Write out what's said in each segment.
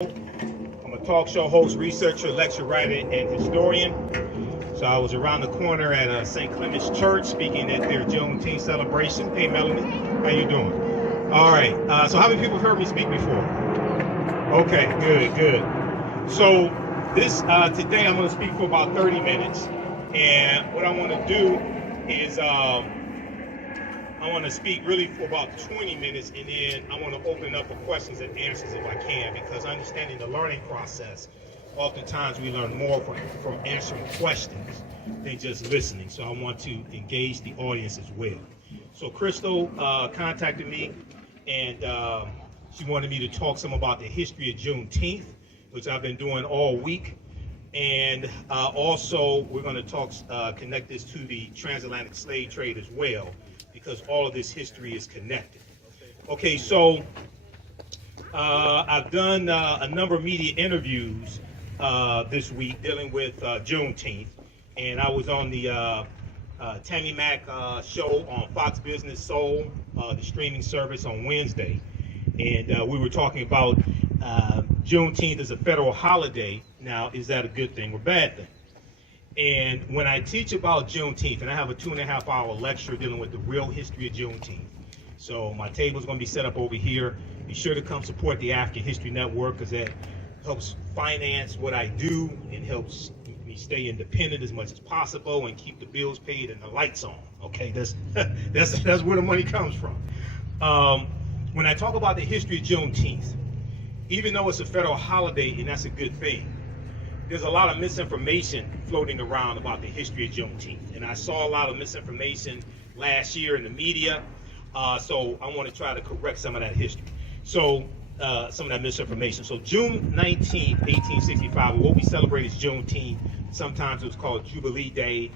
I'm a talk show host, researcher, lecturer, writer, and historian. So I was around the corner at St. Clement's Church speaking at their Juneteenth celebration. Hey, Melanie, how you doing? All right. So how many people have heard me speak before? Okay, good. So this today I'm going to speak for about 30 minutes, and what I want to do is I want to speak really for about 20 minutes, and then I want to open up for questions and answers if I can, because understanding the learning process, oftentimes we learn more from answering questions than just listening. So I want to engage the audience as well. So Crystal contacted me, and she wanted me to talk some about the history of Juneteenth, which I've been doing all week. And also we're going to talk, connect this to the transatlantic slave trade as well, because all of this history is connected. Okay, so I've done a number of media interviews this week dealing with Juneteenth, and I was on the Tammy Mack show on Fox Business Soul, the streaming service, on Wednesday, and we were talking about Juneteenth as a federal holiday. Now, is that a good thing or bad thing? And when I teach about Juneteenth, and I have a 2.5-hour lecture dealing with the real history of Juneteenth. So my table is going to be set up over here. Be sure to come support the African History Network, because that helps finance what I do and helps me stay independent as much as possible and keep the bills paid and the lights on. Okay, that's where the money comes from. When I talk about the history of Juneteenth, even though it's a federal holiday and that's a good thing, there's a lot of misinformation floating around about the history of Juneteenth. And I saw a lot of misinformation last year in the media, so I want to try to correct some of that history. So, some of that misinformation. So June 19th, 1865, what we celebrate is Juneteenth. Sometimes it was called Jubilee Day.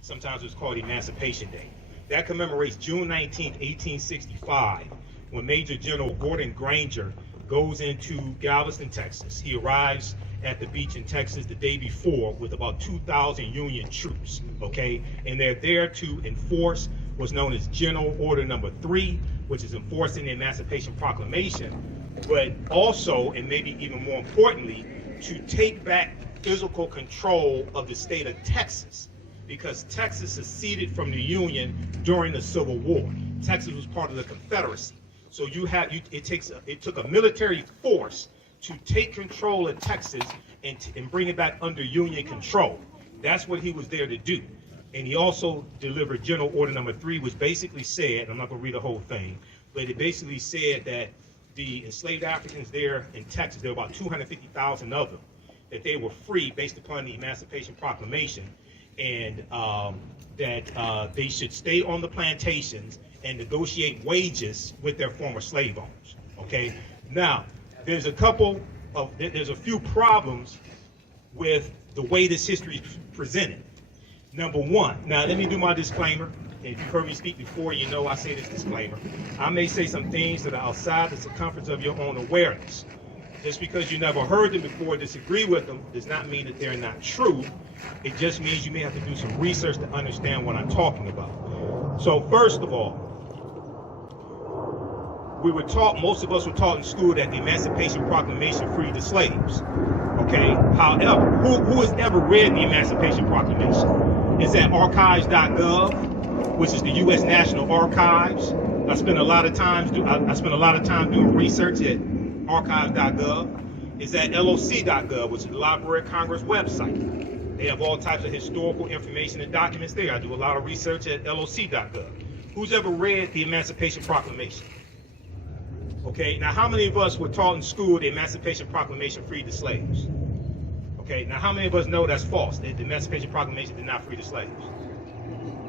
Sometimes it was called Emancipation Day. That commemorates June 19th, 1865, when Major General Gordon Granger goes into Galveston, Texas. He arrives at the beach in Texas the day before with about 2,000 Union troops, okay? And they're there to enforce what's known as General Order Number 3, which is enforcing the Emancipation Proclamation, but also, and maybe even more importantly, to take back physical control of the state of Texas, because Texas seceded from the Union during the Civil War. Texas was part of the Confederacy. So it took a military force to take control of Texas and bring it back under Union control. That's what he was there to do. And he also delivered General Order Number 3, which basically said, I'm not going to read the whole thing, but it basically said that the enslaved Africans there in Texas, there were about 250,000 of them, that they were free based upon the Emancipation Proclamation, and that they should stay on the plantations and negotiate wages with their former slave owners. Okay, now there's a few problems with the way this history is presented. Number one, now let me do my disclaimer. If you've heard me speak before, you know I say this disclaimer. I may say some things that are outside the circumference of your own awareness. Just because you never heard them before, disagree with them, does not mean that they're not true. It just means you may have to do some research to understand what I'm talking about. So first of all, most of us were taught in school that the Emancipation Proclamation freed the slaves. Okay, however, who has ever read the Emancipation Proclamation? It's at archives.gov, which is the U.S. National Archives. I spent a lot of time doing research at archives.gov. It's at loc.gov, which is the Library of Congress website. They have all types of historical information and documents there. I do a lot of research at loc.gov. Who's ever read the Emancipation Proclamation? Okay, now how many of us were taught in school the Emancipation Proclamation freed the slaves? Okay, now how many of us know that's false? The Emancipation Proclamation did not free the slaves.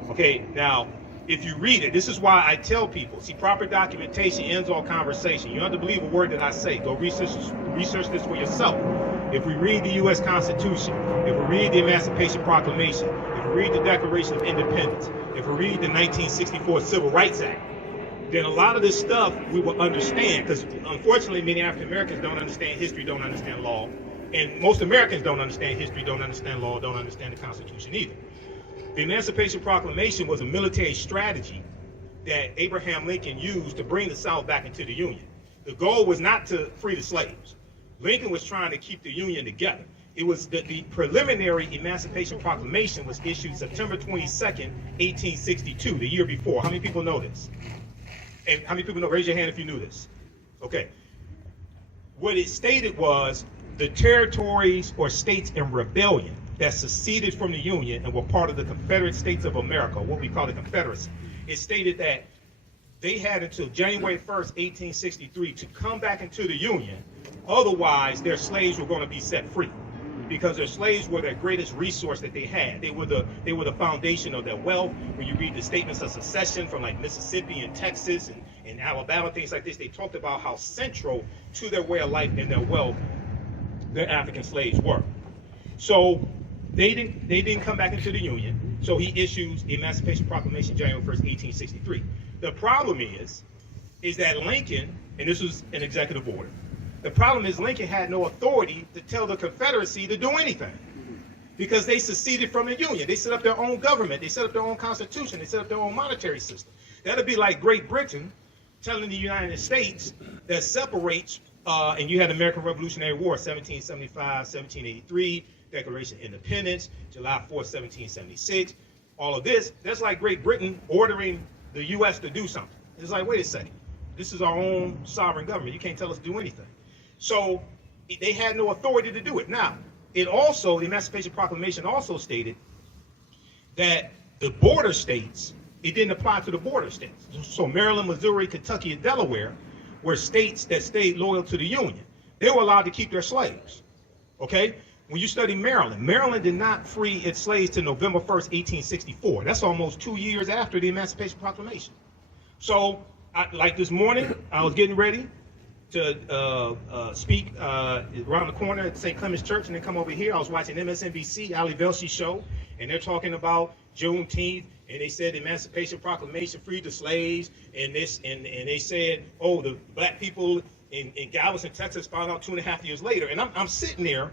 Okay, now if you read it, this is why I tell people, see, proper documentation ends all conversation. You don't have to believe a word that I say. Go research this for yourself. If we read the U.S. Constitution, if we read the Emancipation Proclamation, if we read the Declaration of Independence, if we read the 1964 Civil Rights Act, then a lot of this stuff we will understand, because unfortunately many African Americans don't understand history, don't understand law, and most Americans don't understand history, don't understand law, don't understand the Constitution either. The Emancipation Proclamation was a military strategy that Abraham Lincoln used to bring the South back into the Union. The goal was not to free the slaves. Lincoln was trying to keep the Union together. It was the preliminary Emancipation Proclamation was issued September 22nd, 1862, the year before. How many people know this? And how many people know? Raise your hand if you knew this. Okay. What it stated was the territories or states in rebellion that seceded from the Union and were part of the Confederate States of America, what we call the Confederacy. It stated that they had until January 1st, 1863 to come back into the Union. Otherwise, their slaves were going to be set free, because their slaves were their greatest resource that they had. They were the foundation of their wealth. When you read the statements of secession from like Mississippi and Texas and Alabama, things like this, they talked about how central to their way of life and their wealth their African slaves were. So they didn't come back into the Union. So he issues the Emancipation Proclamation January 1st, 1863. The problem is that Lincoln, and this was an executive order, the problem is Lincoln had no authority to tell the Confederacy to do anything, because they seceded from the Union. They set up their own government. They set up their own constitution. They set up their own monetary system. That'd be like Great Britain telling the United States that separates, and you had the American Revolutionary War, 1775, 1783, Declaration of Independence, July 4th, 1776. All of this, that's like Great Britain ordering the U.S. to do something. It's like, wait a second. This is our own sovereign government. You can't tell us to do anything. So they had no authority to do it. Now, the Emancipation Proclamation also stated that the border states, it didn't apply to the border states. So Maryland, Missouri, Kentucky, and Delaware were states that stayed loyal to the Union. They were allowed to keep their slaves, okay? When you study Maryland, Maryland did not free its slaves till November 1st, 1864. That's almost 2 years after the Emancipation Proclamation. So, like this morning, I was getting ready to speak around the corner at St. Clement's Church, and then come over here. I was watching MSNBC, Ali Velshi show, and they're talking about Juneteenth, and they said the Emancipation Proclamation freed the slaves, and they said, oh, the black people in Galveston, Texas found out 2.5 years later. And I'm sitting there,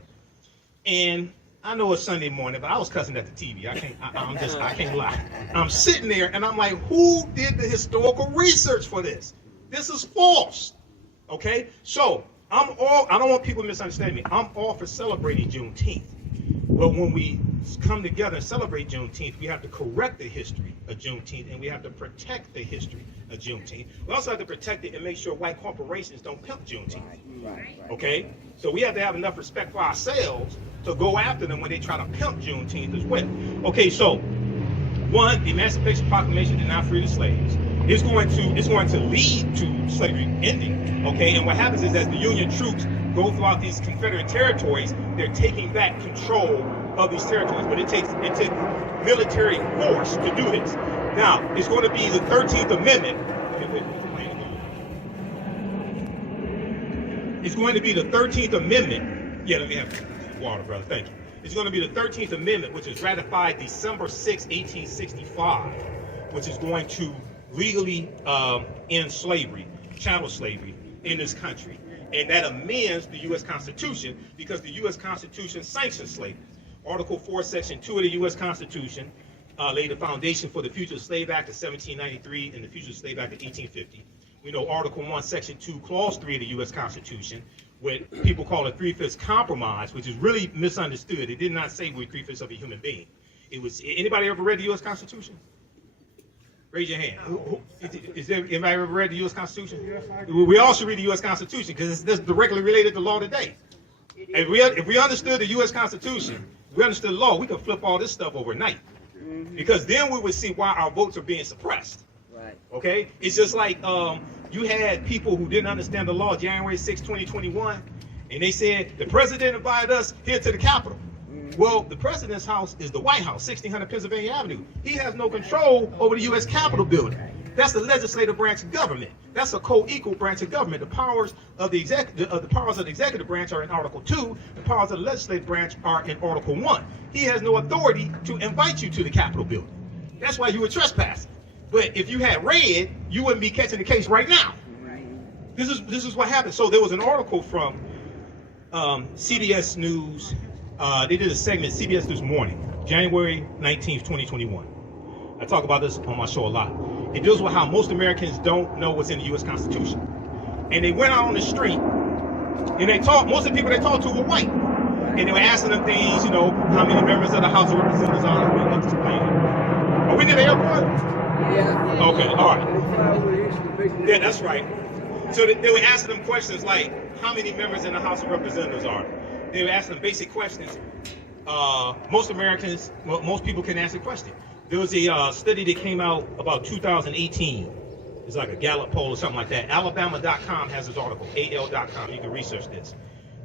and I know it's Sunday morning, but I was cussing at the TV. I can't lie. I'm sitting there, and I'm like, who did the historical research for this? This is false. Okay, so I don't want people to misunderstand me. I'm all for celebrating Juneteenth. But when we come together and celebrate Juneteenth, we have to correct the history of Juneteenth, and we have to protect the history of Juneteenth. We also have to protect it and make sure white corporations don't pimp Juneteenth. Okay, so we have to have enough respect for ourselves to go after them when they try to pimp Juneteenth as well. Okay, so one, the Emancipation Proclamation did not free the slaves. It's going to lead to slavery ending, okay? And what happens is, as the Union troops go throughout these Confederate territories, they're taking back control of these territories. But it takes military force to do this. Now, it's going to be the 13th Amendment. It's going to be the 13th Amendment. Yeah, let me have water, brother. Thank you. It's going to be the 13th Amendment, which is ratified December 6, 1865, which is going to legally end slavery, chattel slavery in this country. And that amends the U.S. Constitution, because the U.S. Constitution sanctions slavery. Article 4, Section 2 of the U.S. Constitution laid the foundation for the Fugitive Slave Act of 1793 and the Fugitive Slave Act of 1850. We know Article 1, Section 2, Clause 3 of the U.S. Constitution, what people call a 3/5 compromise, which is really misunderstood. It did not say we're 3/5 of a human being. It was, anybody ever read the U.S. Constitution? Raise your hand. Is there anybody ever read the U.S. Constitution? Yes, we all should read the U.S. Constitution, because it's directly related to law today. If we understood the U.S. Constitution, we understood the law, we could flip all this stuff overnight. Because then we would see why our votes are being suppressed. Right. Okay? It's just like you had people who didn't understand the law January 6, 2021, and they said the president invited us here to the Capitol. Well, the president's house is the White House, 1600 Pennsylvania Avenue. He has no control over the U.S. Capitol building. That's the legislative branch of government. That's a co-equal branch of government. The powers of the executive branch are in Article 2. The powers of the legislative branch are in Article 1. He has no authority to invite you to the Capitol building. That's why you were trespassing. But if you had read, you wouldn't be catching the case right now. This is what happened. So there was an article from CBS News. They did a segment, CBS News Morning, January 19th, 2021. I talk about this on my show a lot. It deals with how most Americans don't know what's in the U.S. Constitution. And they went out on the street And most of the people they talked to were white. And they were asking them things, you know, how many members of the House of Representatives are there? Are we near the airport? Yeah. Okay, all right. Yeah, that's right. So they were asking them questions like, how many members in the House of Representatives are there? They were asking them basic questions. Most Americans, well, most people can answer the question. There was a study that came out about 2018. It's like a Gallup poll or something like that. Alabama.com has this article, AL.com. You can research this.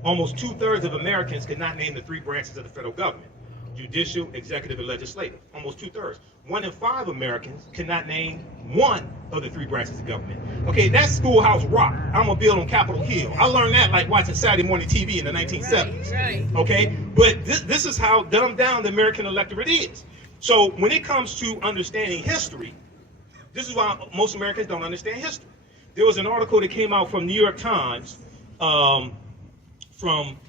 Almost 2/3 of Americans could not name the three branches of the federal government: judicial, executive, and legislative. Almost 2/3. 1 in 5 Americans cannot name one of the three branches of government. Okay, that's schoolhouse rock. I'm gonna build on Capitol Hill. I learned that like watching Saturday morning TV in the 1970s. Right. Okay, but this is how dumbed down the American electorate is. So when it comes to understanding history, this is why most Americans don't understand history. There was an article that came out from New York Times from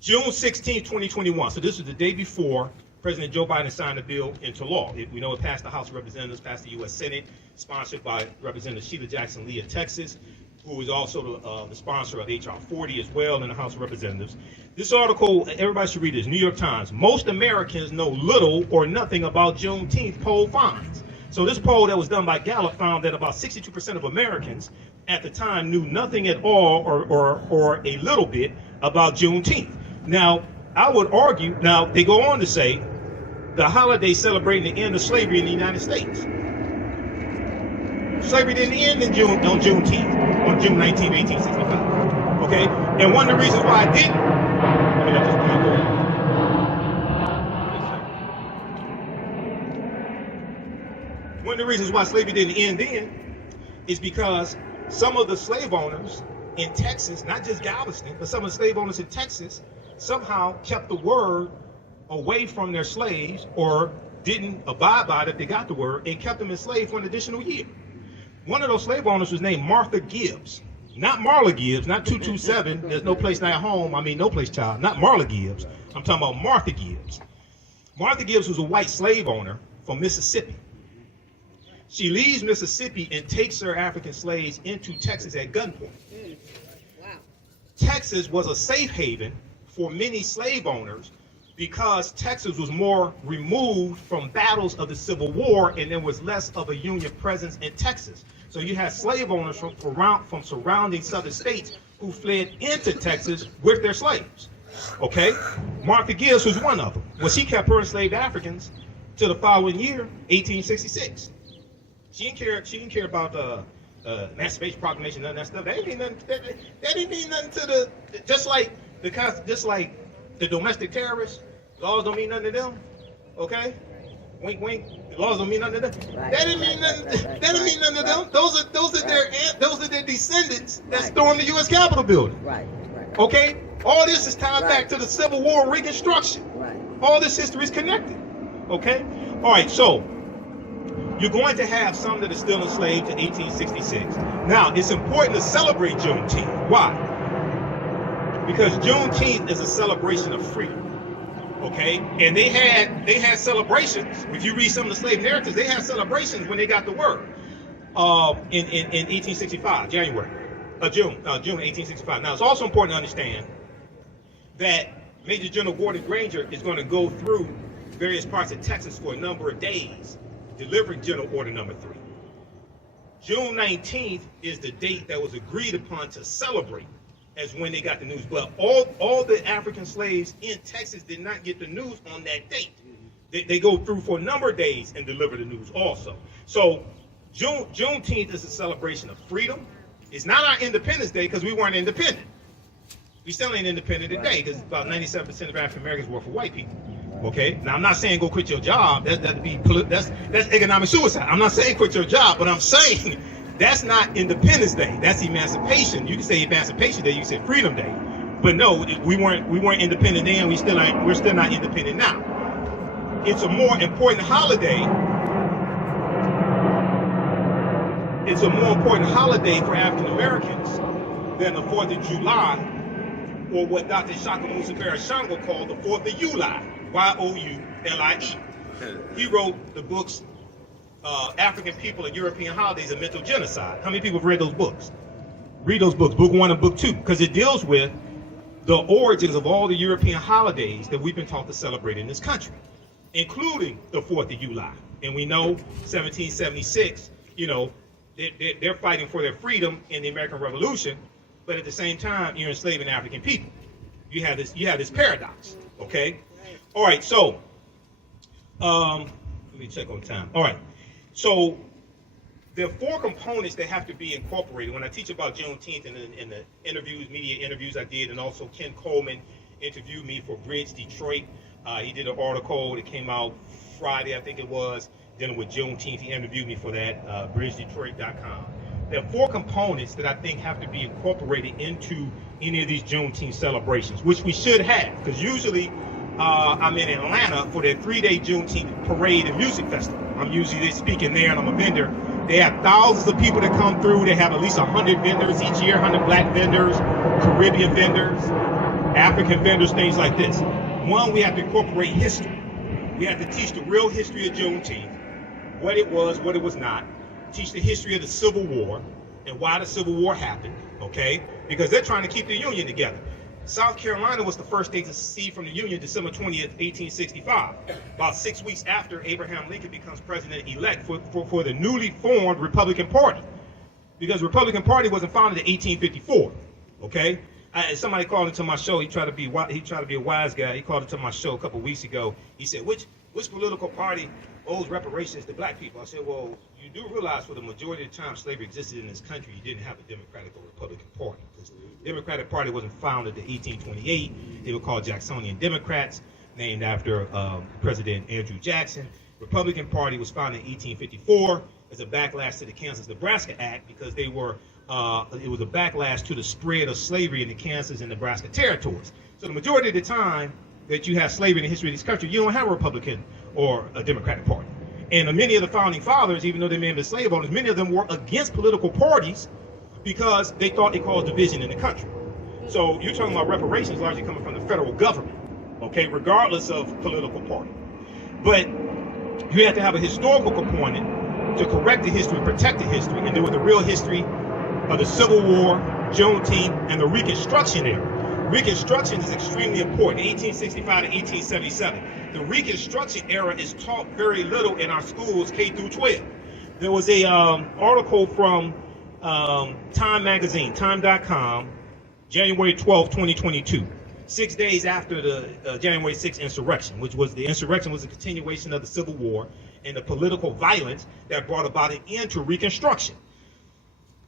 June 16, 2021. So this was the day before President Joe Biden signed the bill into law. We know it passed the House of Representatives, passed the U.S. Senate, sponsored by Representative Sheila Jackson Lee of Texas, who is also the sponsor of H.R. 40 as well in the House of Representatives. This article, everybody should read this, New York Times. Most Americans know little or nothing about Juneteenth poll finds. So this poll that was done by Gallup found that about 62% of Americans at the time knew nothing at all or a little bit about Juneteenth. Now, I would argue, now they go on to say, the holiday celebrating the end of slavery in the United States. Slavery didn't end on Juneteenth, on June 19, 1865. Okay? And one of the reasons why it didn't, let me let this point go. One of the reasons why slavery didn't end then is because some of the slave owners in Texas, not just Galveston, but some of the slave owners in Texas somehow kept the word away from their slaves or didn't abide by it if they got the word and kept them enslaved for an additional year. One of those slave owners was named Martha Gibbs. Not Marla Gibbs, not 227, there's no place like home, I mean no place child, not Marla Gibbs. I'm talking about Martha Gibbs. Martha Gibbs was a white slave owner from Mississippi. She leaves Mississippi and takes her African slaves into Texas at gunpoint. Wow. Texas was a safe haven for many slave owners because Texas was more removed from battles of the Civil War and there was less of a Union presence in Texas. So you had slave owners from surrounding southern states who fled into Texas with their slaves. Okay? Martha Gibbs was one of them. Well, she kept her enslaved Africans to the following year, 1866. She didn't care about the Emancipation Proclamation, none of that stuff. That didn't mean nothing to the, just like the domestic terrorists. Laws don't mean nothing to them. Okay? Wink, wink. The laws don't mean nothing to them. Right. That didn't mean nothing. That didn't mean nothing to them. Those are their descendants that stormed the U.S. Capitol building. Right. Okay? All this is tied back to the Civil War and Reconstruction. Right. All this history is connected. Okay? All right, so you're going to have some that are still enslaved to 1866. Now, it's important to celebrate Juneteenth. Why? Because Juneteenth is a celebration of freedom. Okay? And they had celebrations. If you read some of the slave narratives, they had celebrations when they got the word. In 1865, June 1865. Now, it's also important to understand that Major General Gordon Granger is going to go through various parts of Texas for a number of days, delivering General Order Number 3. June 19th is the date that was agreed upon to celebrate as when they got the news. But all the African slaves in Texas did not get the news on that date. They go through for a number of days and deliver the news also. So Juneteenth is a celebration of freedom. It's not our Independence Day because we weren't independent. We still ain't independent today because about 97% of African Americans work for white people. Okay. Now I'm not saying go quit your job. That's economic suicide. I'm not saying quit your job, but I'm saying that's not Independence Day. That's Emancipation. You can say Emancipation Day. You can say Freedom Day. But no, we weren't independent then. We're still not independent now. It's a more important holiday. It's a more important holiday for African Americans than the 4th of July, or what Dr. Shaka Musa Shango called the 4th of July, Y-O-U-L-I-E. He wrote the books, African People and European Holidays and Mental Genocide. How many people have read those books? Read those books, book 1 and book 2, because it deals with the origins of all the European holidays that we've been taught to celebrate in this country, including the 4th of July. And we know 1776, you know, they're fighting for their freedom in the American Revolution, but at the same time, you're enslaving African people. You have this paradox, okay? All right, so let me check on time. All right, so there are 4 components that have to be incorporated. When I teach about Juneteenth in the interviews, media interviews I did, and also Ken Coleman interviewed me for Bridge Detroit. He did an article that came out Friday, I think it was, dealing with Juneteenth. He interviewed me for that, bridgedetroit.com. There are 4 components that I think have to be incorporated into any of these Juneteenth celebrations, which we should have, because usually I'm in Atlanta for their 3-day Juneteenth parade and music festival. I'm usually speaking there, and I'm a vendor. They have thousands of people that come through. They have at least 100 vendors each year, 100 black vendors, Caribbean vendors, African vendors, things like this. One, we have to incorporate history. We have to teach the real history of Juneteenth, what it was not. Teach the history of the Civil War and why the Civil War happened, okay? Because they're trying to keep the Union together. South Carolina was the first state to secede from the Union December 20th, 1865, about 6 weeks after Abraham Lincoln becomes president-elect for the newly formed Republican Party, because the Republican Party wasn't founded in 1854, okay? Somebody called into my show. He tried to be a wise guy. He called into my show a couple weeks ago. He said, which political party owes reparations to black people? I said, well, you do realize for the majority of the time slavery existed in this country, you didn't have a Democratic or Republican Party. Because the Democratic Party wasn't founded in 1828. They were called Jacksonian Democrats, named after President Andrew Jackson. Republican Party was founded in 1854 as a backlash to the Kansas-Nebraska Act, because it was a backlash to the spread of slavery in the Kansas and Nebraska territories. So the majority of the time that you have slavery in the history of this country, you don't have a Republican or a Democratic Party. And many of the founding fathers, even though they may have been slave owners, many of them were against political parties because they thought they caused division in the country. So you're talking about reparations largely coming from the federal government, okay, regardless of political party. But you have to have a historical component to correct the history, protect the history, and deal with the real history of the Civil War, Juneteenth, and the Reconstruction Era. Reconstruction is extremely important, 1865 to 1877. The Reconstruction Era is taught very little in our schools, K through 12. There was a article from Time magazine, time.com, January 12, 2022, 6 days after the January 6th insurrection, the insurrection was a continuation of the Civil War and the political violence that brought about an end to Reconstruction.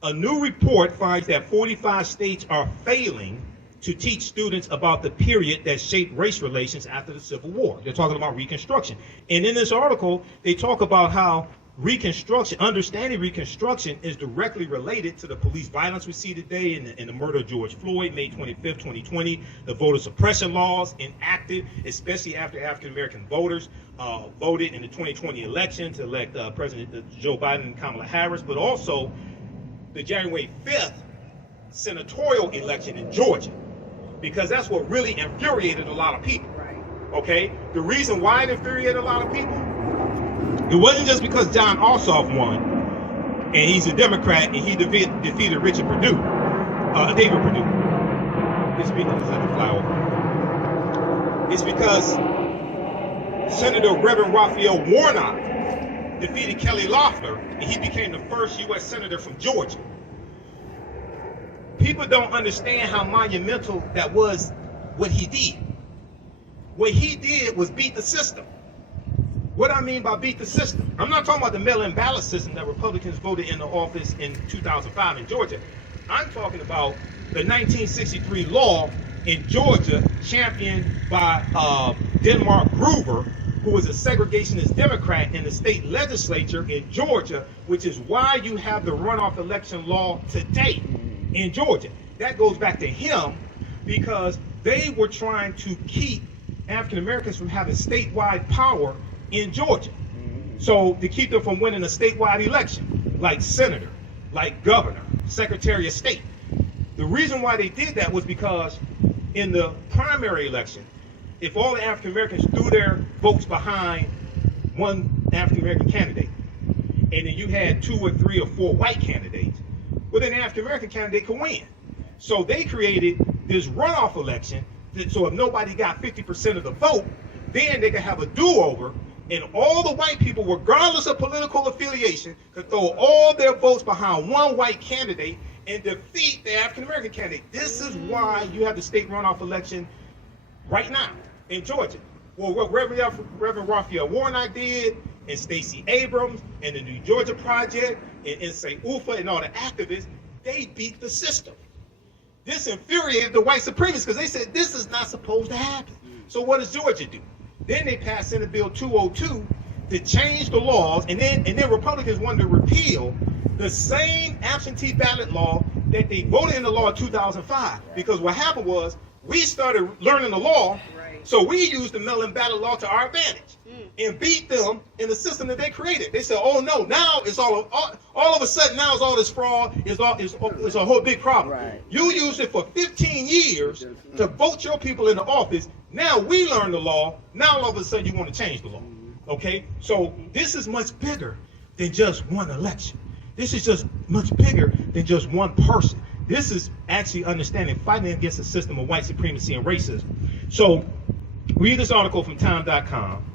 A new report finds that 45 states are failing to teach students about the period that shaped race relations after the Civil War. They're talking about Reconstruction. And in this article, they talk about how Reconstruction, understanding Reconstruction, is directly related to the police violence we see today in the murder of George Floyd, May 25th, 2020, the voter suppression laws enacted, especially after African-American voters voted in the 2020 election to elect President Joe Biden and Kamala Harris, but also the January 5th senatorial election in Georgia, because that's what really infuriated a lot of people. Right. Okay? The reason why it infuriated a lot of people, it wasn't just because John Ossoff won, and he's a Democrat, and he defeated Richard Perdue, David Perdue. It's because Senator Reverend Raphael Warnock defeated Kelly Loeffler, and he became the first U.S. Senator from Georgia. People don't understand how monumental that was, what he did. What he did was beat the system. What I mean by beat the system, I'm not talking about the mail-in ballot system that Republicans voted into office in 2005 in Georgia. I'm talking about the 1963 law in Georgia, championed by Denmark Groover, who was a segregationist Democrat in the state legislature in Georgia, which is why you have the runoff election law today in Georgia. That goes back to him, because they were trying to keep African Americans from having statewide power in Georgia. So to keep them from winning a statewide election, like senator, like governor, secretary of state. The reason why they did that was because in the primary election, if all the African Americans threw their votes behind one African American candidate, and then you had 2 or 3 or 4 white candidates, well, then the African American candidate could win. So they created this runoff election, so if nobody got 50% of the vote, then they could have a do-over, and all the white people, regardless of political affiliation, could throw all their votes behind one white candidate and defeat the African American candidate. This is why you have the state runoff election right now in Georgia. Well, what Reverend Raphael Warnock did, and Stacey Abrams, and the New Georgia Project, and St. Ufa, and all the activists, they beat the system. This infuriated the white supremacists because they said this is not supposed to happen. So what does Georgia do? Then they passed Senate Bill 202 to change the laws, and then Republicans wanted to repeal the same absentee ballot law that they voted in the law in 2005. Because what happened was we started learning the law, so we used the mail-in ballot law to our advantage and beat them in the system that they created. They said, "Oh no, now it's all of a sudden now it's all this fraud. It's a whole big problem. Right. You used it for 15 years to vote your people into office. Now we learn the law. Now all of a sudden you want to change the law." Okay, so this is much bigger than just one election. This is just much bigger than just one person. This is actually understanding fighting against a system of white supremacy and racism. So read this article from time.com.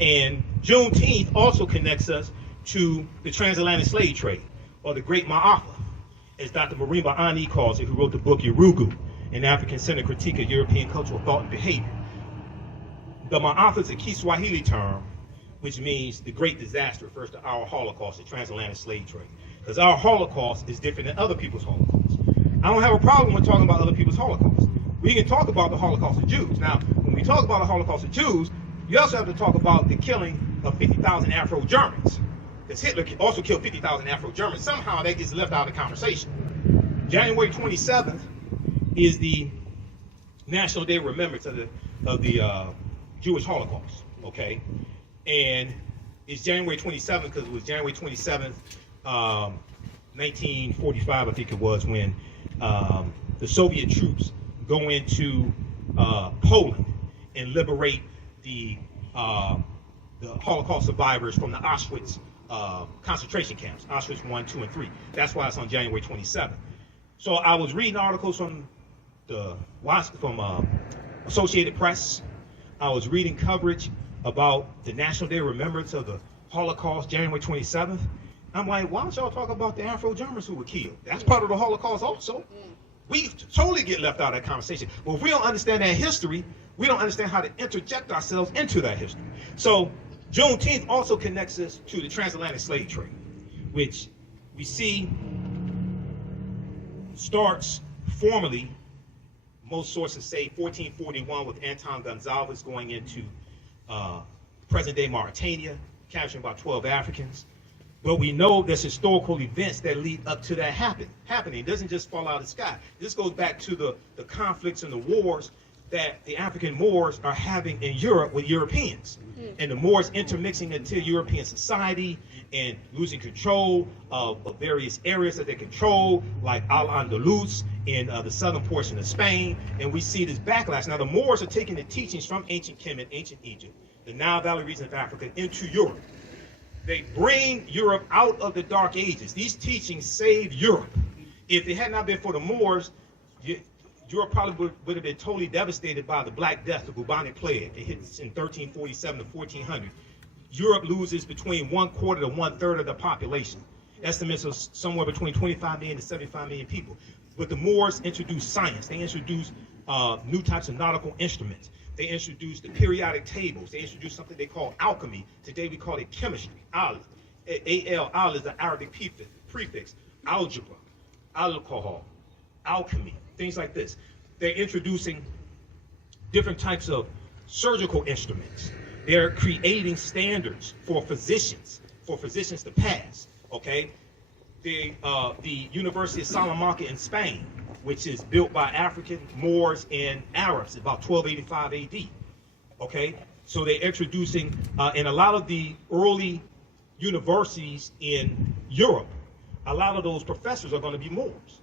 And Juneteenth also connects us to the transatlantic slave trade, or the Great Ma'afa, as Dr. Marimba Ani calls it, who wrote the book Yurugu, an African-centered critique of European cultural thought and behavior. The Ma'afa is a Kiswahili term, which means the great disaster, refers to our Holocaust, the transatlantic slave trade. Because our Holocaust is different than other people's Holocaust. I don't have a problem with talking about other people's Holocaust. We can talk about the Holocaust of Jews. Now, when we talk about the Holocaust of Jews, you also have to talk about the killing of 50,000 Afro-Germans. Because Hitler also killed 50,000 Afro-Germans. Somehow that gets left out of the conversation. January 27th is the National Day of Remembrance of the Jewish Holocaust, okay? And it's January 27th because it was January 27th, 1945, I think it was, when the Soviet troops go into Poland and liberate the Holocaust survivors from the Auschwitz concentration camps, Auschwitz 1, 2, and 3. That's why it's on January 27th. So I was reading articles from Associated Press. I was reading coverage about the National Day of Remembrance of the Holocaust, January 27th. I'm like, why don't y'all talk about the Afro-Germans who were killed? That's part of the Holocaust also. We totally get left out of that conversation. But if we don't understand that history, we don't understand how to interject ourselves into that history. So Juneteenth also connects us to the transatlantic slave trade, which we see starts formally, most sources say 1441, with Anton Gonzalez going into present-day Mauritania, capturing about 12 Africans. But we know there's historical events that lead up to that happening. It doesn't just fall out of the sky. This goes back to the conflicts and the wars that the African Moors are having in Europe with Europeans. And the Moors intermixing into European society and losing control of various areas that they control, like Al-Andalus in the southern portion of Spain. And we see this backlash. Now the Moors are taking the teachings from ancient Kemet, ancient Egypt, the Nile Valley region of Africa, into Europe. They bring Europe out of the Dark Ages. These teachings saved Europe. If it had not been for the Moors, Europe probably would have been totally devastated by the Black Death, the bubonic plague. It hits in 1347 to 1400. Europe loses between 1/4 to 1/3 of the population. Estimates of somewhere between 25 million to 75 million people. But the Moors introduced science. They introduced new types of nautical instruments. They introduced the periodic tables. They introduced something they call alchemy. Today we call it chemistry. Al is the Arabic prefix. Algebra, alcohol, alchemy, things like this. They're introducing different types of surgical instruments. They're creating standards for physicians to pass, okay? The University of Salamanca in Spain, which is built by African, Moors, and Arabs, about 1285 AD, okay? So they're introducing, in a lot of the early universities in Europe, a lot of those professors are going to be Moors.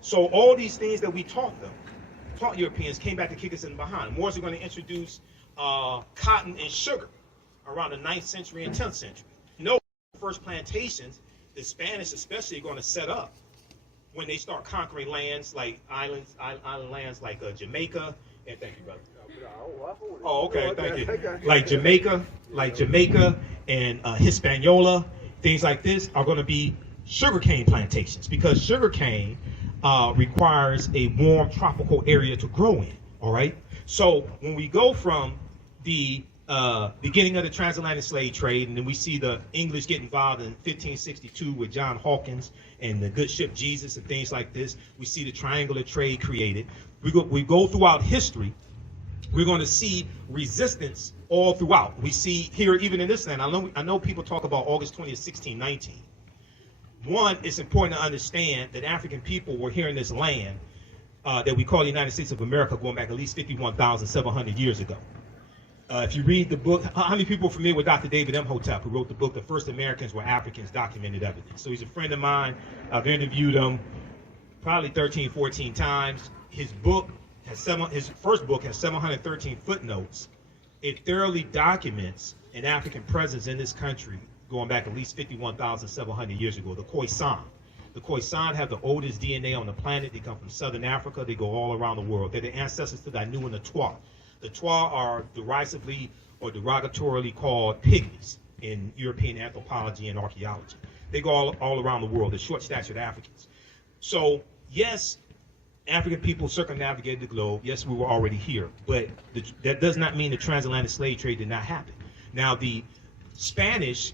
So all these things that we taught Europeans, came back to kick us in behind. Moors are going to introduce cotton and sugar around the 9th century and 10th century. You know, the first plantations the Spanish especially are going to set up when they start conquering lands like island lands like Jamaica. And thank you, brother. Oh, okay, thank you. Like Jamaica and Hispaniola, things like this are going to be sugarcane plantations, because sugarcane requires a warm tropical area to grow in. All right. So when we go from the beginning of the transatlantic slave trade, and then we see the English get involved in 1562 with John Hawkins and the good ship Jesus and things like this, we see the triangular trade created. We go throughout history. We're going to see resistance all throughout. We see here, even in this land, I know people talk about August 20th, 1619. One, it's important to understand that African people were here in this land that we call the United States of America going back at least 51,700 years ago. If you read the book, how many people are familiar with Dr. David Imhotep, who wrote the book, The First Americans Were Africans, Documented Evidence? So he's a friend of mine. I've interviewed him probably 13, 14 times. His first book has 713 footnotes. It thoroughly documents an African presence in this country going back at least 51,700 years ago, the Khoisan. The Khoisan have the oldest DNA on the planet. They come from Southern Africa. They go all around the world. They're the ancestors to the Anu and the Twa. The Twa are derisively or derogatorily called pygmies in European anthropology and archaeology. They go all around the world. They're short-statured Africans. So, yes, African people circumnavigated the globe. Yes, we were already here. But that does not mean the transatlantic slave trade did not happen. Now, the Spanish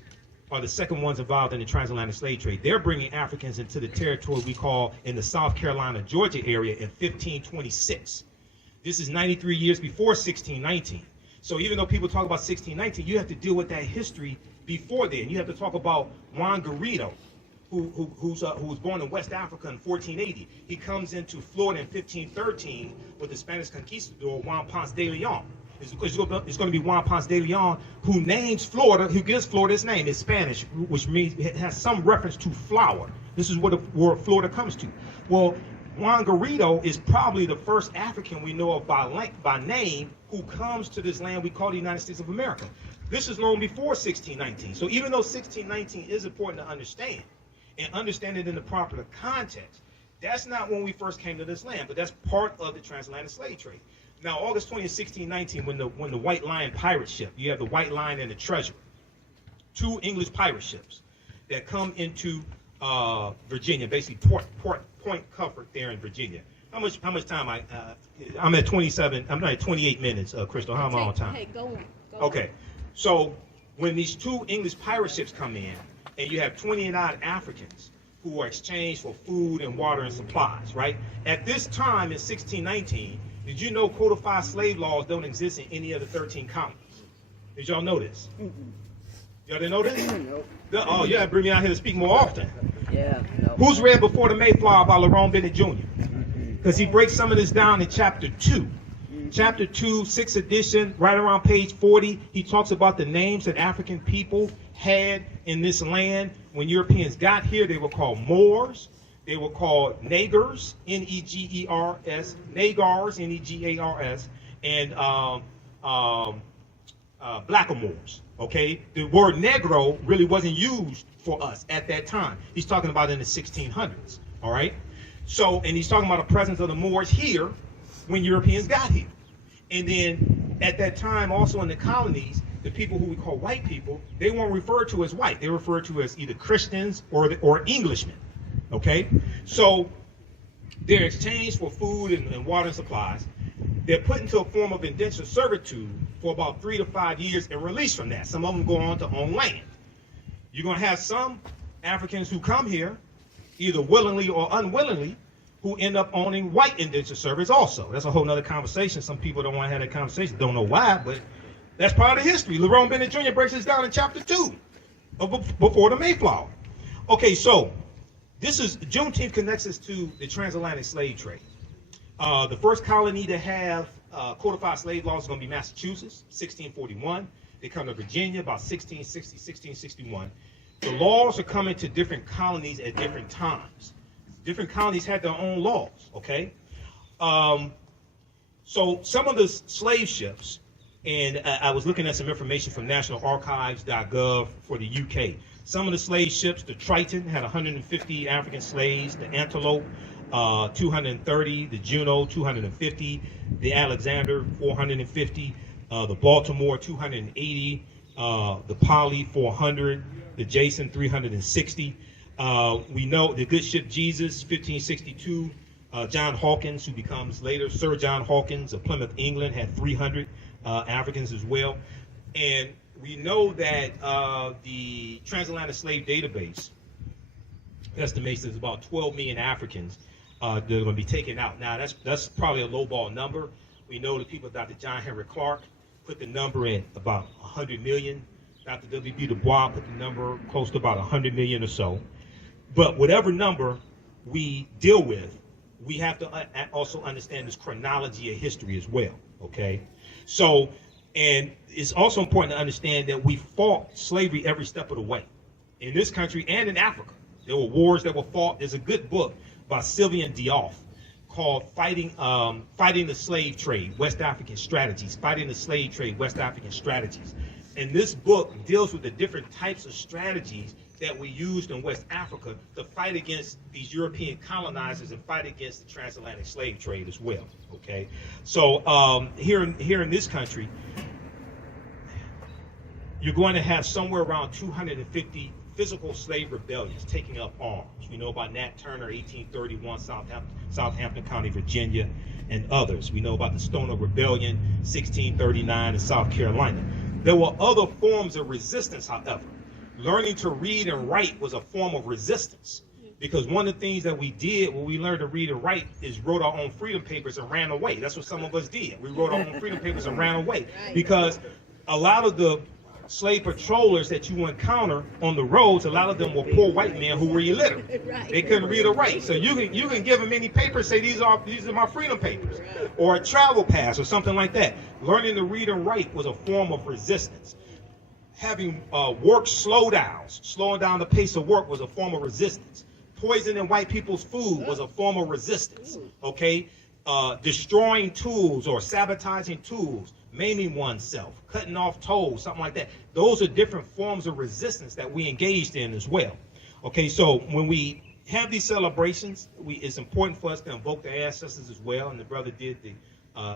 are the second ones involved in the transatlantic slave trade. They're bringing Africans into the territory we call in the South Carolina, Georgia area in 1526. This is 93 years before 1619. So even though people talk about 1619, you have to deal with that history before then. You have to talk about Juan Garrido, who was born in West Africa in 1480. He comes into Florida in 1513 with the Spanish conquistador Juan Ponce de Leon. It's going to be Juan Ponce de Leon who names Florida, who gives Florida its name. It's Spanish, which means it has some reference to flower. This is where Florida comes to. Well, Juan Garrido is probably the first African we know of by name who comes to this land we call the United States of America. This is long before 1619. So even though 1619 is important to understand, and understand it in the proper context, that's not when we first came to this land, but that's part of the transatlantic slave trade. Now, August 20th, 1619, when the White Lion pirate ship, you have the White Lion and the Treasure, two English pirate ships that come into Virginia, basically Point Comfort there in Virginia. How much time I'm at 27. I'm not at 28 minutes, Crystal. How am I on time? Hey, go on. Okay, so when these two English pirate ships come in, and you have 20-odd Africans who are exchanged for food and water and supplies, right? At this time in 1619, did you know codified slave laws don't exist in any of the 13 colonies? Did y'all know this? Y'all didn't know this? Nope. Oh, you have to bring me out here to speak more often. Yeah. No. Who's read Before the Mayflower by Lerone Bennett Jr.? Because he breaks some of this down in chapter 2. Chapter 2, 6th edition, right around page 40, he talks about the names that African people had in this land. When Europeans got here, they were called Moors. They were called Negers, N-E-G-E-R-S, Nagars, N-E-G-A-R-S, and Blackamoors, okay? The word Negro really wasn't used for us at that time. He's talking about in the 1600s, all right? So, and he's talking about the presence of the Moors here when Europeans got here. And then at that time, also in the colonies, the people who we call white people, they weren't referred to as white. They were referred to as either Christians or Englishmen, okay? So they're exchanged for food and water and supplies. They're put into a form of indentured servitude for about 3 to 5 years and released from that. Some of them go on to own land. You're going to have some Africans who come here, either willingly or unwillingly, who end up owning white indentured servants also. That's a whole nother conversation. Some people don't want to have that conversation. Don't know why, but that's part of the history. Lerone Bennett Jr. breaks this down in chapter 2 of Before the Mayflower. Okay, so this is Juneteenth connects us to the transatlantic slave trade. The first colony to have codified slave laws is going to be Massachusetts, 1641. They come to Virginia about 1660, 1661. The laws are coming to different colonies at different times. Different colonies had their own laws, okay? So some of the slave ships And I was looking at some information from nationalarchives.gov for the UK. Some of the slave ships, the Triton had 150 African slaves, the Antelope 230, the Juno 250, the Alexander 450, the Baltimore 280, the Polly 400, the Jason 360. We know the good ship Jesus 1562. John Hawkins, who becomes later Sir John Hawkins of Plymouth, England, had 300 Africans as well. And we know that the transatlantic slave database estimates there's about 12 million Africans that are going to be taken out. Now, that's probably a lowball number. We know that people, Dr. John Henry Clark, put the number at about 100 million. Dr. W.B. Du Bois put the number close to about 100 million or so. But whatever number we deal with, we have to also understand this chronology of history as well, okay? So, and it's also important to understand that we fought slavery every step of the way in this country and in Africa. There were wars that were fought. There's a good book by Sylvian Diouf called Fighting the Slave Trade, West African Strategies, Fighting the Slave Trade, West African Strategies. And this book deals with the different types of strategies that we used in West Africa to fight against these European colonizers and fight against the transatlantic slave trade as well, okay? So here in this country, you're going to have somewhere around 250 physical slave rebellions taking up arms. We know about Nat Turner, 1831, Southampton County, Virginia, and others. We know about the Stoner Rebellion, 1639 in South Carolina. There were other forms of resistance, however. Learning to read and write was a form of resistance, because one of the things that we did when we learned to read and write is wrote our own freedom papers and ran away. That's what some of us did. We wrote our own freedom papers and ran away, because a lot of the slave patrollers that you encounter on the roads, a lot of them were poor white men who were illiterate. They couldn't read or write. So you can give them any paper, say these are my freedom papers, or a travel pass or something like that. Learning to read and write was a form of resistance. Having work slowdowns, slowing down the pace of work was a form of resistance. Poisoning white people's food was a form of resistance, okay? Destroying tools or sabotaging tools, maiming oneself, cutting off toes, something like that. Those are different forms of resistance that we engaged in as well. Okay, so when we have these celebrations, it's important for us to invoke the ancestors as well, and the brother did the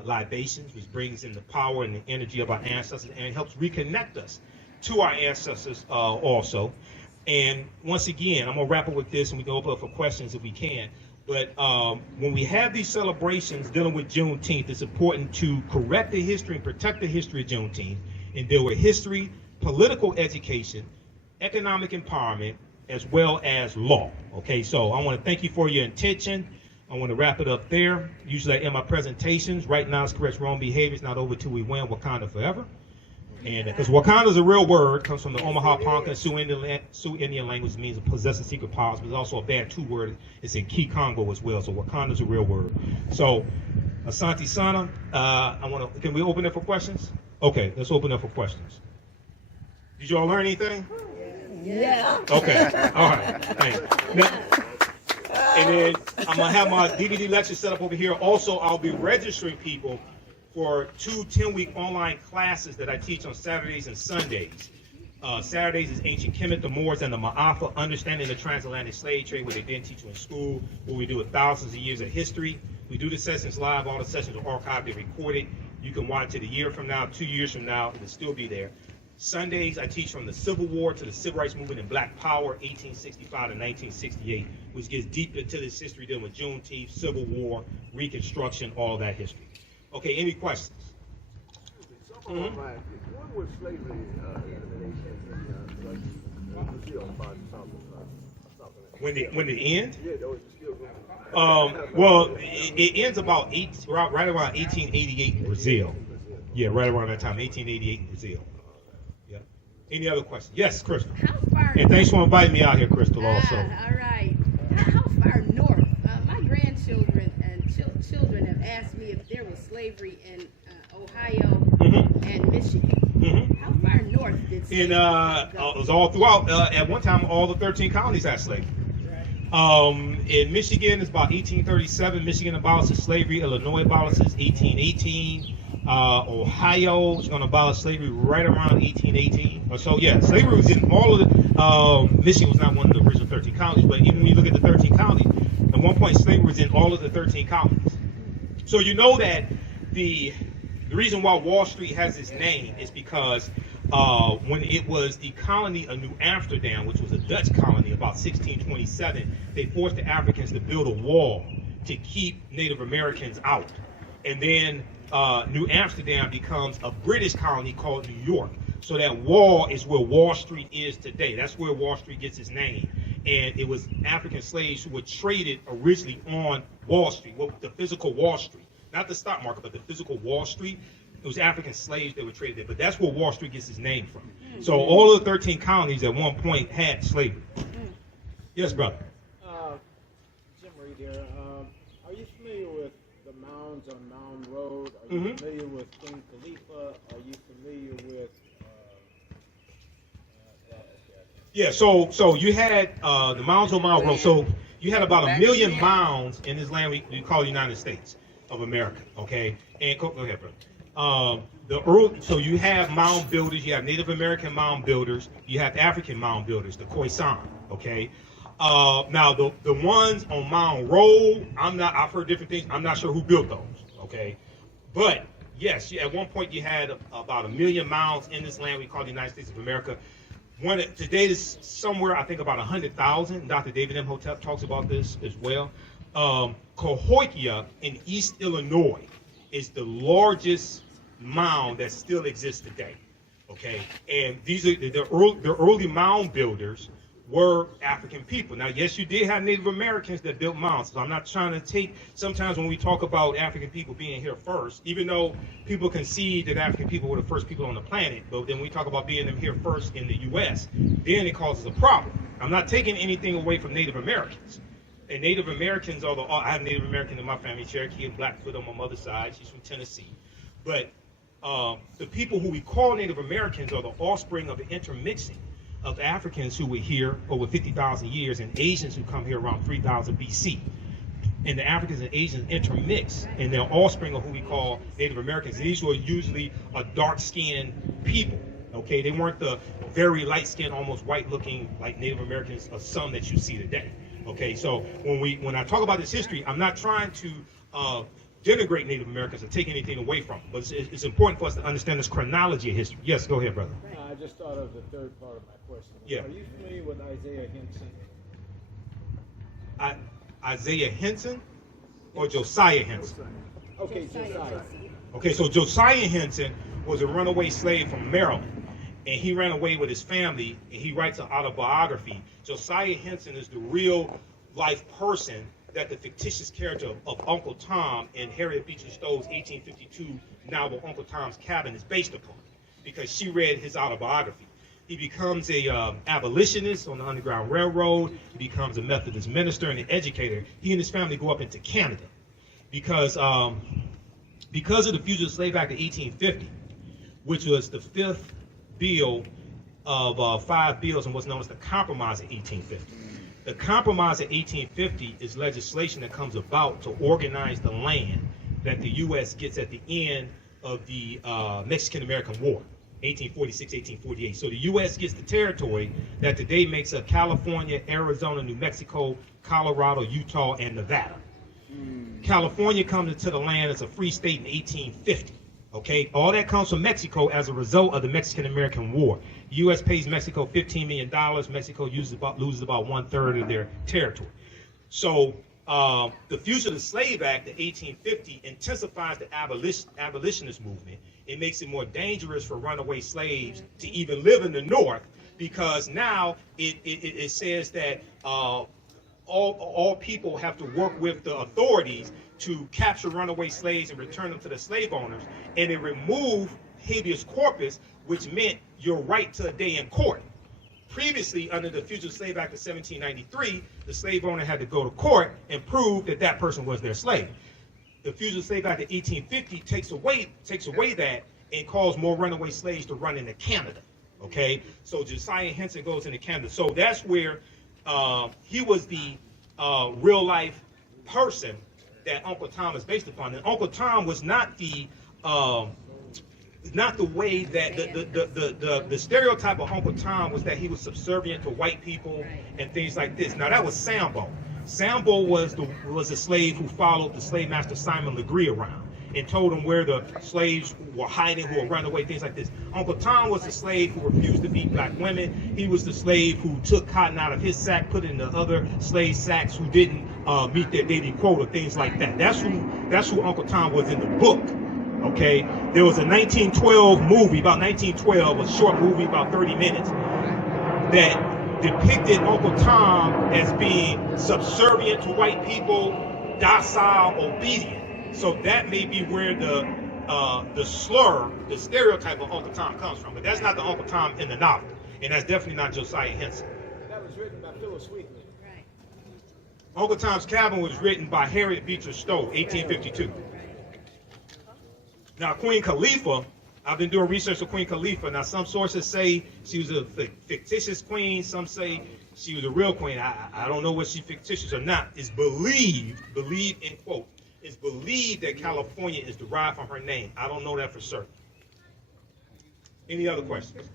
libations, which brings in the power and the energy of our ancestors, and it helps reconnect us to our ancestors also. And once again, I'm gonna wrap up with this, and we can open up for questions if we can. But when we have these celebrations dealing with Juneteenth, it's important to correct the history and protect the history of Juneteenth, and deal with history, political education, economic empowerment, as well as law. Okay, so I want to thank you for your attention. I want to wrap it up there. Usually I end my presentations. Right now, it's correct wrong behavior. It's not over till we win. Wakanda forever. And because Wakanda is a real word, comes from the Omaha Ponca Sioux Indian language, means possessing secret powers, but it's also a Bantu word. It's in Key Congo as well. So Wakanda is a real word. So Asante Sana, can we open it for questions? Okay, let's open up for questions. Did you all learn anything? Yeah. Okay, all right, thanks. Now, and then I'm gonna have my DVD lecture set up over here. Also, I'll be registering people for 2 10-week online classes that I teach on Saturdays and Sundays. Saturdays is Ancient Kemet, the Moors, and the Ma'afa, Understanding the Transatlantic Slave Trade, where they didn't teach you in school, where we do it thousands of years of history. We do the sessions live. All the sessions are archived and recorded. You can watch it a year from now, 2 years from now, it'll still be there. Sundays, I teach from the Civil War to the Civil Rights Movement and Black Power, 1865 to 1968, which gets deep into this history dealing with Juneteenth, Civil War, Reconstruction, all that history. Okay, any questions? When was slavery elimination in Brazil? When the end? Yeah, that was the Well, it ends about right around 1888 in Brazil. Yeah, right around that time, 1888 in Brazil. Yeah. Any other questions? Yes, Crystal. How far? And thanks for inviting me out here, Crystal. Also. All right. How far north? My grandchildren and children have asked me if there was slavery in Ohio and Michigan. How far north did slavery go? It was all throughout. At one time, all the 13 colonies had slavery. In Michigan, it's about 1837. Michigan abolishes slavery. Illinois abolishes 1818. Ohio is going to abolish slavery right around 1818 or so. Yeah, slavery was in all of the. Michigan was not one of the original 13 colonies, but even when you look at the 13 colonies, at one point slavery was in all of the 13 colonies. So you know that the reason why Wall Street has its name is because when it was the colony of New Amsterdam, which was a Dutch colony, about 1627, they forced the Africans to build a wall to keep Native Americans out. And then New Amsterdam becomes a British colony called New York. So that wall is where Wall Street is today. That's where Wall Street gets its name. And it was African slaves who were traded originally on Wall Street, the physical Wall Street. Not the stock market, but the physical Wall Street. It was African slaves that were traded there. But that's where Wall Street gets its name from. So all of the 13 colonies at one point had slavery. Yes, brother. Jim Reed here. Are you familiar with the mounds on Mound Road? Are you familiar with King Khalifa? Are you familiar with... Yeah, so you had the mounds on Mound Road. So you had about 1 million mounds in this land we call the United States of America, okay? And go ahead, brother. So you have mound builders, you have Native American mound builders, you have African mound builders, the Khoisan, okay? Now the ones on Mound Road, I've heard different things. I'm not sure who built those, okay? But yes, at one point you had about 1 million mounds in this land we call the United States of America. Today is somewhere, I think, about 100,000. Dr. David Imhotep talks about this as well. Cahokia in East Illinois is the largest mound that still exists today. Okay, and these are the early mound builders were African people. Now, yes, you did have Native Americans that built mounds. So I'm not trying to take, sometimes when we talk about African people being here first, even though people concede that African people were the first people on the planet, but then we talk about being them here first in the U.S., then it causes a problem. I'm not taking anything away from Native Americans. And Native Americans I have Native American in my family, Cherokee and Blackfoot on my mother's side. She's from Tennessee. But the people who we call Native Americans are the offspring of the intermixing of Africans who were here over 50,000 years and Asians who come here around 3000 BC. And the Africans and Asians intermix, and they're offspring of who we call Native Americans. And these were usually a dark-skinned people. Okay, they weren't the very light-skinned, almost white-looking like Native Americans of some that you see today. Okay, so when I talk about this history, I'm not trying to denigrate Native Americans or take anything away from them, but it's important for us to understand this chronology of history. Yes, go ahead, brother. I just thought of the third part of my question. Yeah. Are you familiar with Isaiah Henson? Isaiah Henson or Josiah Henson? Okay, Josiah. Okay, so Josiah Henson was a runaway slave from Maryland, and he ran away with his family, and he writes an autobiography. Josiah Henson is the real life person that the fictitious character of Uncle Tom in Harriet Beecher Stowe's 1852 novel Uncle Tom's Cabin is based upon, because she read his autobiography. He becomes a abolitionist on the Underground Railroad. He becomes a Methodist minister and an educator. He and his family go up into Canada because of the Fugitive Slave Act of 1850, which was the fifth bill of 5 bills and what's known as the Compromise of 1850. The Compromise of 1850 is legislation that comes about to organize the land that the U.S. gets at the end of the Mexican-American War, 1846, 1848. So the U.S. gets the territory that today makes up California, Arizona, New Mexico, Colorado, Utah, and Nevada. California comes into the land as a free state in 1850. Okay, all that comes from Mexico as a result of the Mexican-American War. The U.S. pays Mexico $15 million. Mexico loses about 1/3 of their territory. So the Fugitive Slave Act of 1850 intensifies the abolitionist movement. It makes it more dangerous for runaway slaves to even live in the North, because now it says that all people have to work with the authorities to capture runaway slaves and return them to the slave owners, and it removed habeas corpus, which meant your right to a day in court. Previously, under the Fugitive Slave Act of 1793, the slave owner had to go to court and prove that that person was their slave. The Fugitive Slave Act of 1850 takes away that and calls more runaway slaves to run into Canada. Okay, so Josiah Henson goes into Canada. So that's where he was the real life person that Uncle Tom is based upon. And Uncle Tom was not the not the way that the stereotype of Uncle Tom was that he was subservient to white people and things like this. Now that was Sambo. Sambo was a slave who followed the slave master Simon Legree around and told him where the slaves were hiding, who were running away, things like this. Uncle Tom was the slave who refused to beat black women. He was the slave who took cotton out of his sack, put it in the other slave sacks who didn't meet their daily quota, things like that. That's who Uncle Tom was in the book. Okay, there was a 1912 movie, about 1912, a short movie about 30 minutes, that depicted Uncle Tom as being subservient to white people, docile, obedient. So that may be where the slur, the stereotype of Uncle Tom comes from. But that's not the Uncle Tom in the novel, and that's definitely not Josiah Henson. That was written by Phyllis Wheatley. Right. Uncle Tom's Cabin was written by Harriet Beecher Stowe, 1852. Now, Queen Khalifa, I've been doing research on Queen Khalifa. Now, some sources say she was a fictitious queen. Some say she was a real queen. I don't know whether she's fictitious or not. It's believed in quote, it's believed that California is derived from her name. I don't know that for certain. Any other questions?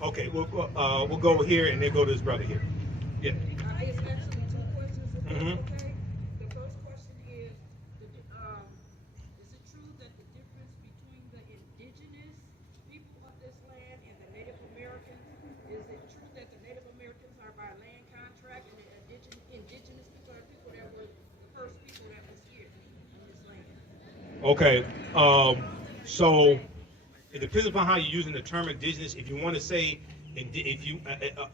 Okay, we'll go over here and then go to his brother here. Yeah. It's actually two questions, if that's Mhm. okay. The first question is it true that the difference between the indigenous people of this land and the Native Americans, is it true that the Native Americans are by land contract and the indigenous people are people that were the first people that was here on this land? Okay. So it depends upon how you're using the term indigenous. If you want to say, if you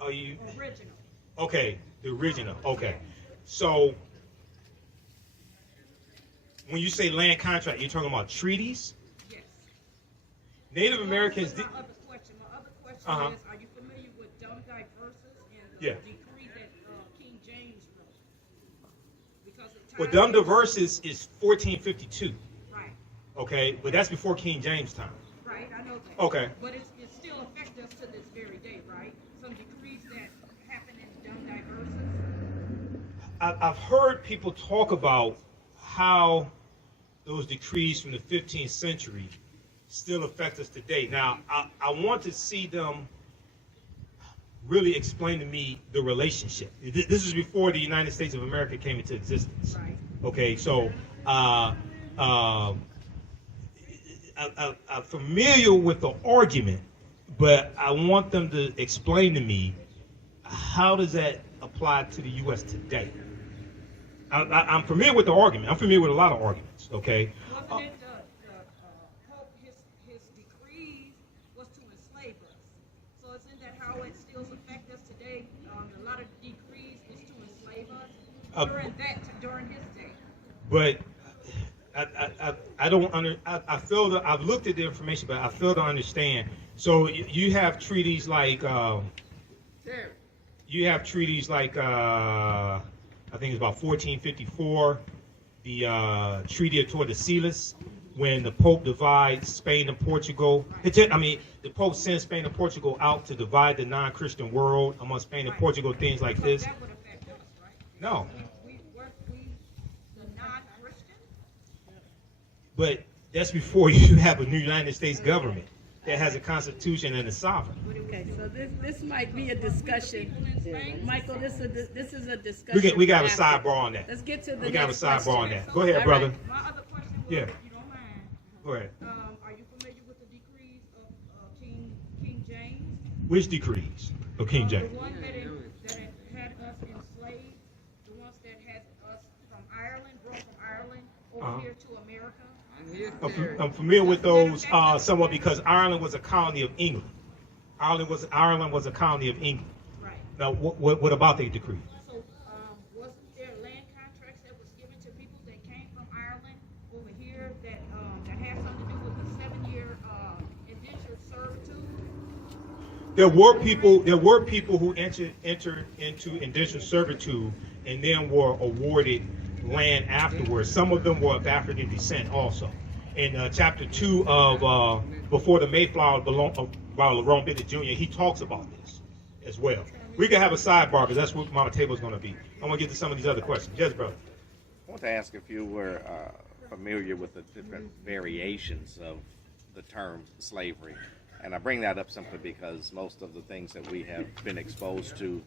are you Original. okay, the original. Okay. So when you say land contract, you're talking about treaties. Yes. Native Americans. My other question Uh-huh. is, are you familiar with Dumb Diverses and the Yeah. decree that King James wrote? Because it Well, ties Dumb into- Diverses is 1452. Right, Okay, but that's before King James time. right, I know that. Okay. But it still affects us to this very day, right? Some decrees that happen in Dumb Diverses. I've heard people talk about how those decrees from the 15th century still affect us today. Now, I want to see them really explain to me the relationship. This is before the United States of America came into existence. Right. Okay, so I'm familiar with the argument, but I want them to explain to me how does that apply to the U.S. today. I'm familiar with the argument. I'm familiar with a lot of arguments. Okay. Wasn't it the Pope, his decrees was to enslave us? So isn't that how it still affects us today? A lot of decrees is to enslave us during his day. But I don't I fail to. I've looked at the information, but I fail to understand. So you have treaties like I think it's about 1454, the Treaty of Tordesillas, when the Pope divides Spain and Portugal. The Pope sends Spain and Portugal out to divide the non-Christian world among Spain and Portugal, things like So this. that would affect us, right? No, Weren't we the non-Christian? but that's before you have a new United States government that has a constitution and a sovereign. Okay, so this might be a discussion. Michael, this is a discussion. We got a after. sidebar on that. Let's get to the We got a next sidebar on question. that. Go ahead, All brother. right. My other question was, Yeah. if you don't mind, Go ahead. are you familiar with the decrees of King James? Which decrees of King James? The one that had us enslaved, the ones that had us from Ireland, brought from Ireland over here to America. I'm familiar with those somewhat because Ireland was a colony of England. Ireland was a colony of England. Right. Now, what about the decree? So, wasn't there land contracts that was given to people that came from Ireland over here that had something to do with the 7-year indentured servitude? There were people who entered into indentured servitude and then were awarded land afterwards. Some of them were of African descent also. In chapter 2 of Before the Mayflower by Lerone Bennett Jr., he talks about this as well. We can have a sidebar because that's what my table is going to be. I want to get to some of these other questions. Yes, brother. I want to ask if you were familiar with the different variations of the term slavery. And I bring that up simply because most of the things that we have been exposed to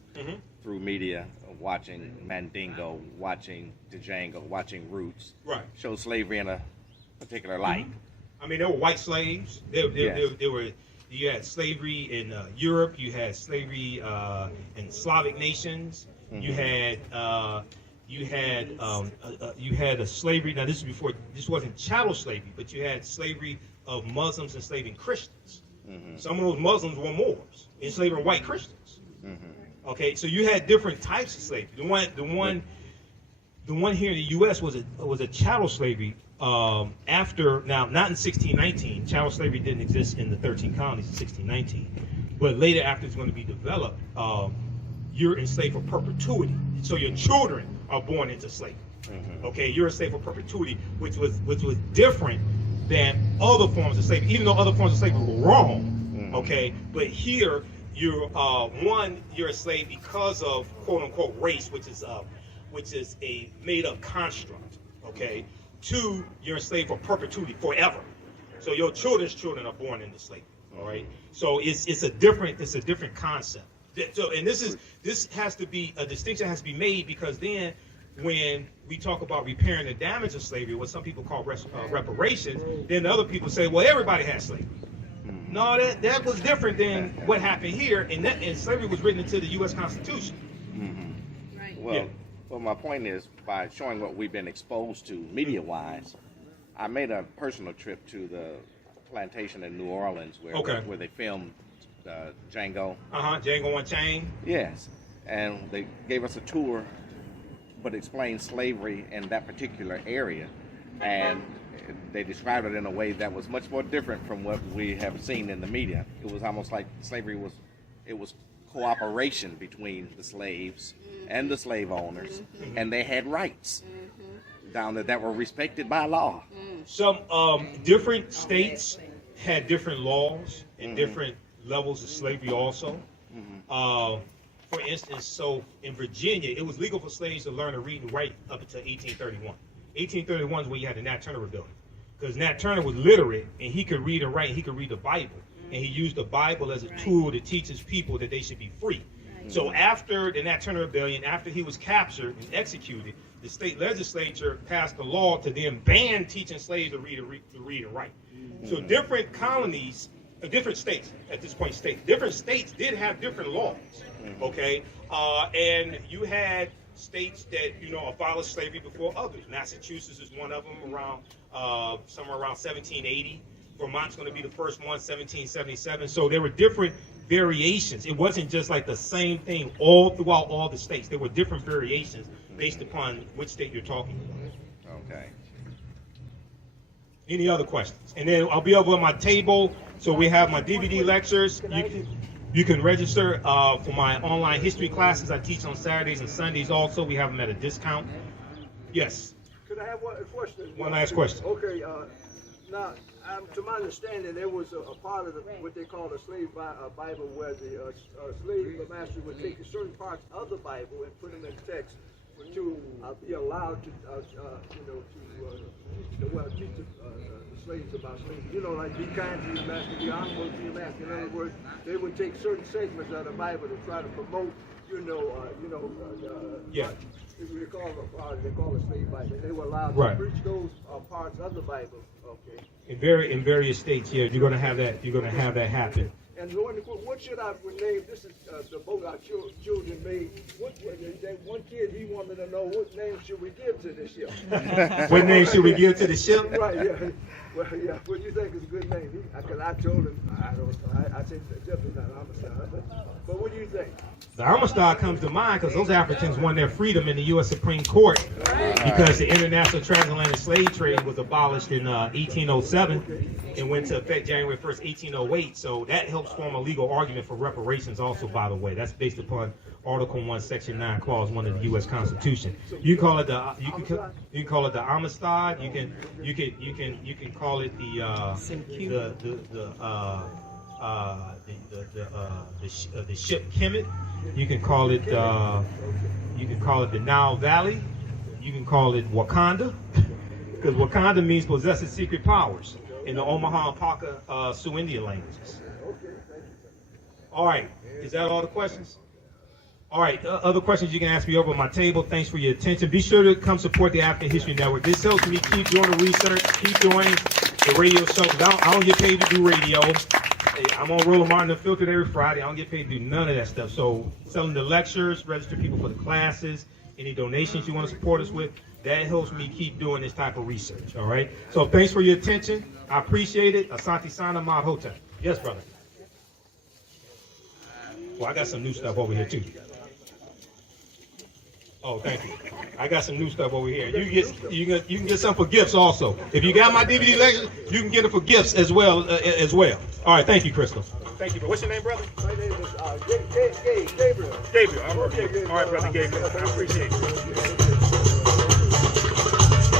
through media, watching Mandingo, watching Django, watching Roots, show slavery in a particular light. I mean, there were white slaves. There were. You had slavery in Europe. You had slavery in Slavic nations. You had a slavery. Now, this is before. This wasn't chattel slavery, but you had slavery of Muslims enslaving Christians. Some of those Muslims were Moors enslaving white Christians. Okay, so you had different types of slavery. The one here in the U.S. was a chattel slavery. After, now, not in 1619, chattel slavery didn't exist in the 13 colonies in 1619, but later, after it's going to be developed, you're enslaved for perpetuity. So your children are born into slavery. Okay, you're enslaved for perpetuity, which was different than other forms of slavery, even though other forms of slavery were wrong. Okay, but here you're a slave because of quote unquote race, which is a made up construct. Okay. 2, you're enslaved for perpetuity, forever. So your children's children are born into slavery. All right. So it's a different concept. So, and this has to be a distinction has to be made, because then when we talk about repairing the damage of slavery, what some people call reparations, then other people say, well, everybody has slavery. No, that was different than what happened here, and slavery was written into the U.S. Constitution. Right. Well, my point is, by showing what we've been exposed to media-wise, I made a personal trip to the plantation in New Orleans where they filmed Django. Django Unchained. Yes, and they gave us a tour, but explained slavery in that particular area, and they described it in a way that was much more different from what we have seen in the media. It was almost like slavery was cooperation between the slaves and the slave owners, and they had rights down there that were respected by law. Some different states had different laws and different levels of slavery also. For instance, so in Virginia, it was legal for slaves to learn to read and write up until 1831. 1831 is when you had the Nat Turner Rebellion, because Nat Turner was literate and he could read and write, and he could read the Bible, and he used the Bible as a tool to teach his people that they should be free. So after the Nat Turner Rebellion, after he was captured and executed, the state legislature passed a law to then ban teaching slaves to read and write. So different colonies, different states at this point, different states did have different laws. Okay, and you had states that abolished slavery before others. Massachusetts is one of them, around somewhere around 1780. Vermont's going to be the first one, 1777. So there were different variations. It wasn't just like the same thing all throughout all the states. There were different variations based upon which state you're talking about. Okay. Any other questions? And then I'll be over on my table. So we have my DVD lectures. You can register for my online history classes. I teach on Saturdays and Sundays also. We have them at a discount. Yes. Could I have one question? One last question. Okay. Now, to my understanding, there was a part of what they call the slave Bible, where the slave master would take certain parts of the Bible and put them in text to be allowed to, teach the slaves about slavery. Like be kind to your master, be honorable to your master. In other words, they would take certain segments of the Bible to try to promote, they call it slave Bible. And they were allowed to preach those parts of the Bible. Okay. In various states, yeah, you're going to have that. You're going to have that happen. And what should I name? This is the boat our children made. One kid, he wanted to know what name should we give to this ship. What name should we give to the ship? Right. Yeah. Well, yeah. What do you think is a good name? Because I told him I don't know. I said definitely not Amistad. But what do you think? The Amistad comes to mind because those Africans won their freedom in the U.S. Supreme Court because the international transatlantic slave trade was abolished in 1807 and went into effect January 1st, 1808. So that helps form a legal argument for reparations also, by the way. That's based upon Article 1, Section 9, Clause 1 of the U.S. Constitution. You can call it the Amistad. You can call it the ship Kemet. You can call it the Nile Valley. You can call it Wakanda, because Wakanda means possesses secret powers in the Omaha and Paca Sioux Indian languages. All right, is that all the questions? All right, other questions you can ask me over my table. Thanks for your attention. Be sure to come support the African History Network. This helps me keep doing the research, keep doing the radio show. I don't get paid to do radio. I'm on Roland Martin Unfiltered every Friday. I don't get paid to do none of that stuff. So selling the lectures, register people for the classes, any donations you want to support us with, that helps me keep doing this type of research, all right? So thanks for your attention. I appreciate it. Asante Sana Imhotep. Yes, brother. Well, I got some new stuff over here, too. Oh, thank you. I got some new stuff over here. You can get some for gifts also. If you got my DVD lectures, you can get it for gifts as well. All right, thank you, Crystal. Thank you. What's your name, brother? My name is Gabriel. Gabriel. All right, brother Gabriel. I appreciate it.